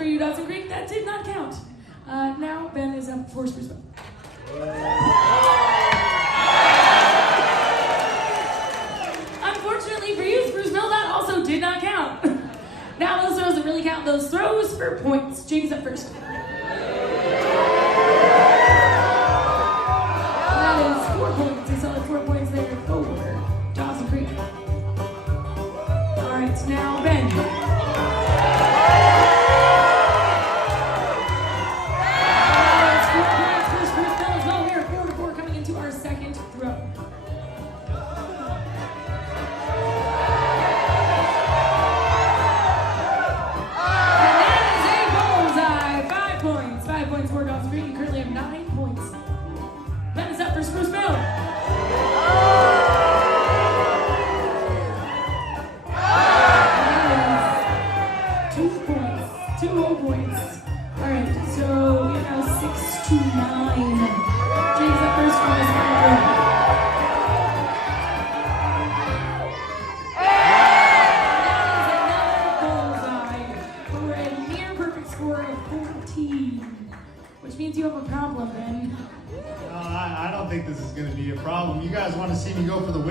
for you, Dawson Creek. That did not count. Now Ben is up for Spruce Mill. Unfortunately for you, Spruce Mill, that also did not count. Now those throws that really count, those throws for points. Jake's up first. That is 4 points. A solid 4 points there for Dawson Creek. All right, now Ben. That's 4 points for Spruce Mill as well. We are 4-4 coming into our second throw. For Dawson Creek, you currently have 9 points. Ben is up for Spruce Mill. That is 2 points. 2 whole points. Alright, so we are now 6-9. Jake's up first for this final throw. Which means you have a problem, Ben. I don't think this is going to be a problem. You guys want to see me go for the win.